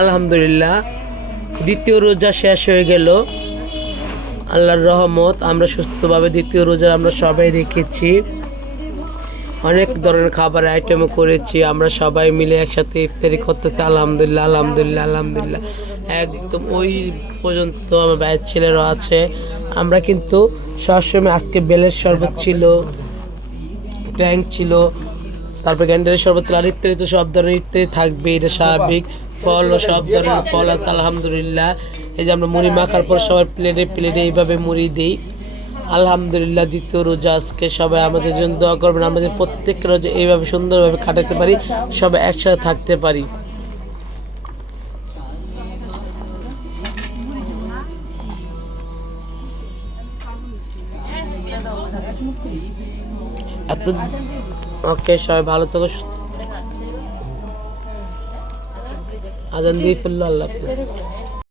আলহামদুলিল্লাহ দ্বিতীয় রোজা শেষ হয়ে গেল। আল্লাহর রহমত আমরা সুস্থভাবে দ্বিতীয় রোজা আমরা সবাই রেখেছি। অনেক ধরনের খাবার আইটেমও করেছি, আমরা সবাই মিলে একসাথে ইফতারি করতেছি। আলহামদুলিল্লাহ আলহামদুলিল্লাহ আলহামদুলিল্লাহ একদম ওই পর্যন্ত আমার ভাইয়ের ছেলেরও আছে। আমরা কিন্তু সবসময় আজকে বেলের শরবত ছিল, ট্যাঙ্ক ছিল, তারপর গ্যান্ডারের শরবত ছিল, আর ইত্যাদি তো সব ধরনের ইত্যাদি থাকবে, এটা স্বাভাবিক। ফল ও সব ধরনের ফল আছে আলহামদুলিল্লাহ। এই যে আমরা মুড়ি মাখার পর সবার প্লেটে প্লেটে এইভাবে মুড়ি দিই। আলহামদুলিল্লাহ দ্বিতীয় রোজা আজকে সবাই আমাদের জন্য দোয়া করবেন, আমাদের প্রত্যেকের রোজা এইভাবে সুন্দরভাবে কাটাতে পারি, সবাই একসাথে থাকতে পারি। এত ওকে, সবাই ভালো থাকো। আজান দিয়ে ফেললো, আল্লাহ হাফেজ।